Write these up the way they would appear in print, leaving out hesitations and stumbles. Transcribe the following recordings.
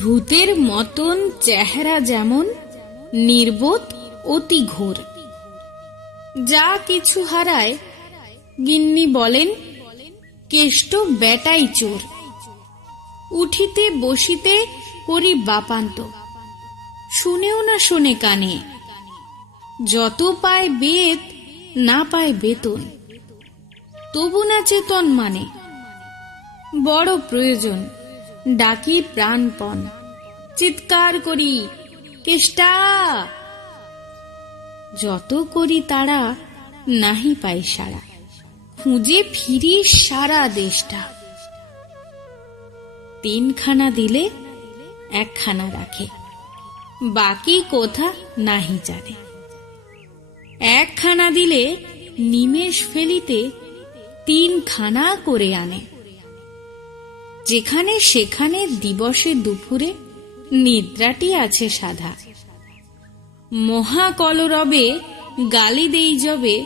ভূতের মতন চেহারা যেমন, নির্বোধ অতি ঘোর। যা কিছু হারায় গিন্নি বলেন কেষ্ট বেটাই চোর। উঠিতে বসিতে করি বাপান্ত, শুনেও না শোনে কানে। যত পায় বেদ না পায় বেতন, তবু না চেতন মানে। বড় প্রয়োজন ডাকি প্রাণপণ, চিৎকার করি কেষ্টা। যত করি তারা নাহি পাই সারা, খুঁজে ফিরি সারা দেশটা। তিনখানা দিলে একখানা রাখে, বাকি কোথা নাহি জানে। একখানা দিলে নিমেষ ফেলিতে তিনখানা করে আনে। যেখানে সেখানে দিবসে দুপুরে নিদ্রাটি আছে সাধা। মহাকলরবে গালি দেই যবে,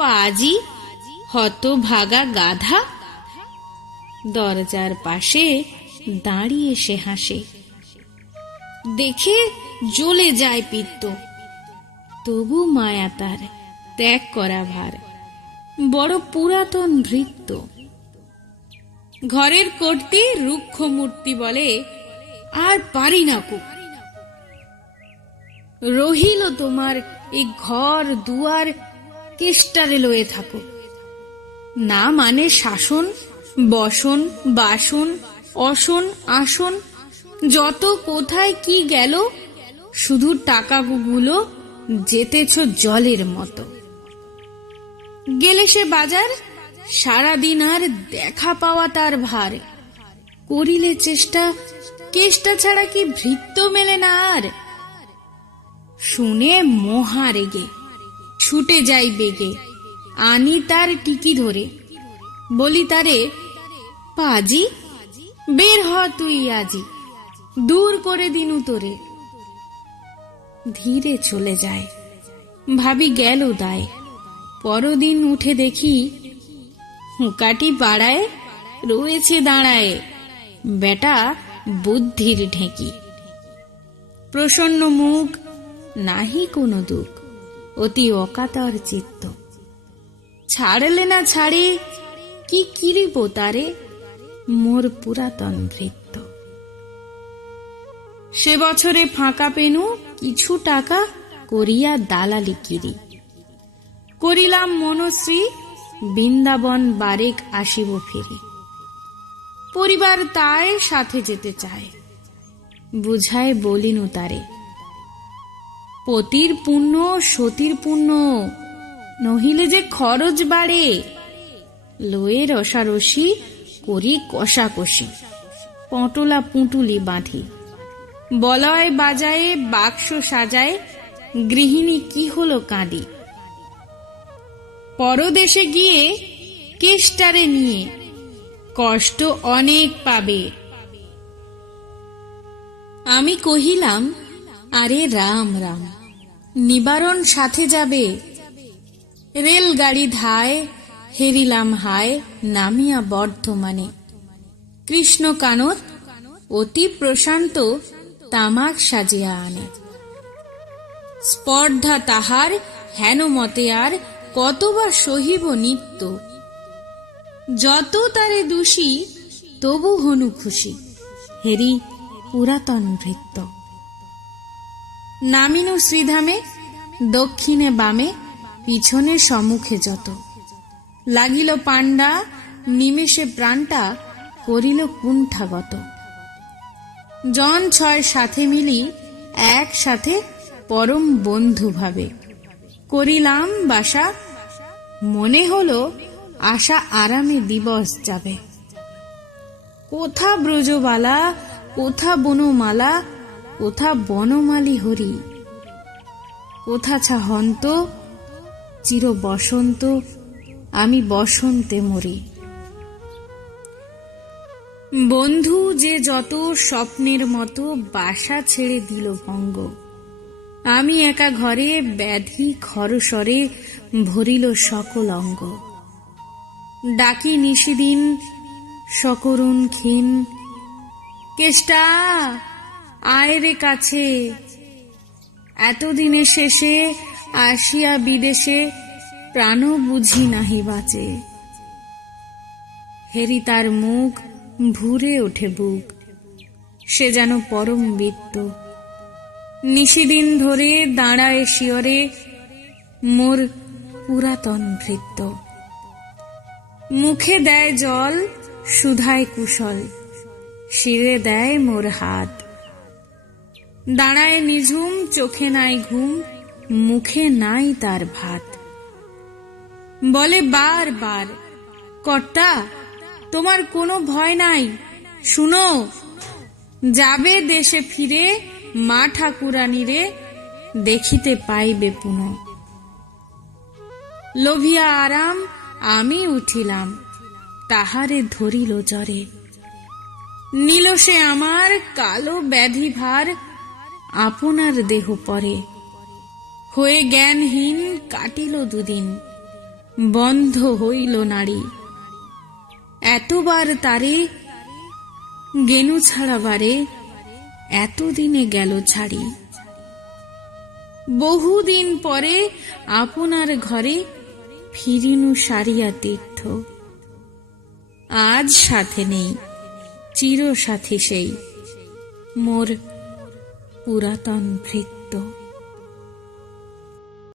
পাজি হত ভাগা গাধা। দরজার পাশে দাঁড়িয়ে সে হাসে, দেখে জ্বলে যায় পিত্ত। তবু মায়া তার ত্যাগ করা ভার, বড় পুরাতন ভৃত্য। ঘরের কর্তি রুক্ষ মূর্তি বলে, আর পারি না কো। রহিল তোমার এ ঘর দুয়ার, কেষ্টারে লয়ে থাকো। না মানে শাসন বসন বাসন অসন আসন, যত কোথায় কি গেল, শুধু টাকাগুলো যেতেছ জলের মতো। গেলে সে বাজার, সারাদিন আর দেখা পাওয়া তার ভার। করিলে চেষ্টা, কেষ্টা ছাড়া কি ভৃত্য মেলে না আর। শুনে মহা রেগে ছুটে যাই বেগে, আনি তার টিকি ধরে। বলি তারে, পাজি বের হ তুই আজি, দূর করে দিনু তোরে। ধীরে চলে যায়, ভাবি গেল দায়। পরদিন উঠে দেখি, হুঁকাটি বাড়ায় রয়েছে দাঁড়ায় বেটা বুদ্ধির ঢেঁকি। প্রসন্ন মুখ, নাহি কোনো দুঃখ, অতি অকাতর চিত্ত। ছাড়লে না ছাড়ে, কি কিরিব তারে, মোর পুরাতন ভৃত্য। সে বছরে ফাঁকা পেনু কিছু টাকা, করিয়া দালালি কিরি। করিলাম মনশ্রী, বৃন্দাবন বারেক আসিব ফিরি। পরিবার তাই সাথে যেতে চায়, বুঝায় বলিনু তারে, পতির পুণ্য সতীর পুণ্য, নহিলে যে খরচ বাড়ে। লয়ে রসারসি করি কষাকষি, পটলা পুঁটুলি বাঁধি। বলয় বাজায়ে বাক্স সাজায়, গৃহিণী কি হলো কাঁদি। পরদেশে গিয়ে কেষ্টারে নিয়ে, কষ্ট অনেক পাবে। আমি কহিলাম, আরে রাম রাম, নিবারণ সাথে যাবে। রেলগাড়ি ধায় হেরিলাম হায়, নামিয়া বর্ধমানে। কৃষ্ণ কানত অতি প্রশান্ত, তামাক সাজিয়া আনে। স্পর্ধা তাহার হেন মতে আর, কতবার সহিব নিত্য। যত তারে দোষী তবু হনু খুশি, হেরি পুরাতন ভৃত্য। নামিনু শ্রীধামে, দক্ষিণে বামে পিছনে সম্মুখে যত। লাগিল পাণ্ডা, নিমেষে প্রাণটা করিল কুণ্ঠাগত। জন 6 সাথে মিলি একসাথে পরম বন্ধু ভাবে। করিলাম বাসা, মনে হলো আশা আরামে দিবস যাবে। কোথা ব্রজবালা, কোথা বনমালা, কোথা বনমালী হরি। কোথা ছাহন্ত চির বসন্ত, আমি বসন্তে মরি। বন্ধু যে যত স্বপ্নের মতো বাসা ছেড়ে দিল ভঙ্গ। আমি একা ঘরে ব্যাধি খরসরে ভরিল সকল অঙ্গ। ডাকি নিশিদিন সকরুণ ক্ষীণ, কেষ্টা আয় রে কাছে, এতদিনে শেষে আসিয়া বিদেশে প্রাণ বুঝি নাহি বাঁচে। হেরি তার মুখ, ভুরে ওঠে বুক, সে যেন পরম বৃত্ত। নিশিদিন ধরে দাঁড়ায় শিয়রে মোর পুরাতন ভৃত্য। মুখে দেয় জল, সুধায় কুশল, শিরে দেয় মোর হাত। দাঁড়ায় নিঝুম, চোখে নাই ঘুম, মুখে নাই তার ভাত। বলে বার বার, কর্তা তোমার কোনো ভয় নাই, শুনো যাবে দেশে ফিরে, মা ঠাকুরানীরে দেখিতে পাইবে পুনঃ। লোভিয়া আরাম আমি উঠিলাম, তাহারে ধরিল জ্বরে। নিল সে আমার কালো ব্যাধি ভার, আপনার দেহ পরে। হয়ে জ্ঞানহীন কাটিল দুদিন, বন্ধ হইল নাড়ি। এতবার তারে গেনু ছাড়াবারে, এতদিনে গেল ছাড়ি। বহুদিন পরে আপনার ঘরে ফিরিনু সারিয়া তীর্থ। আজ সাথে নেই, চির সাথী সেই মোর পুরাতন ভৃত্য।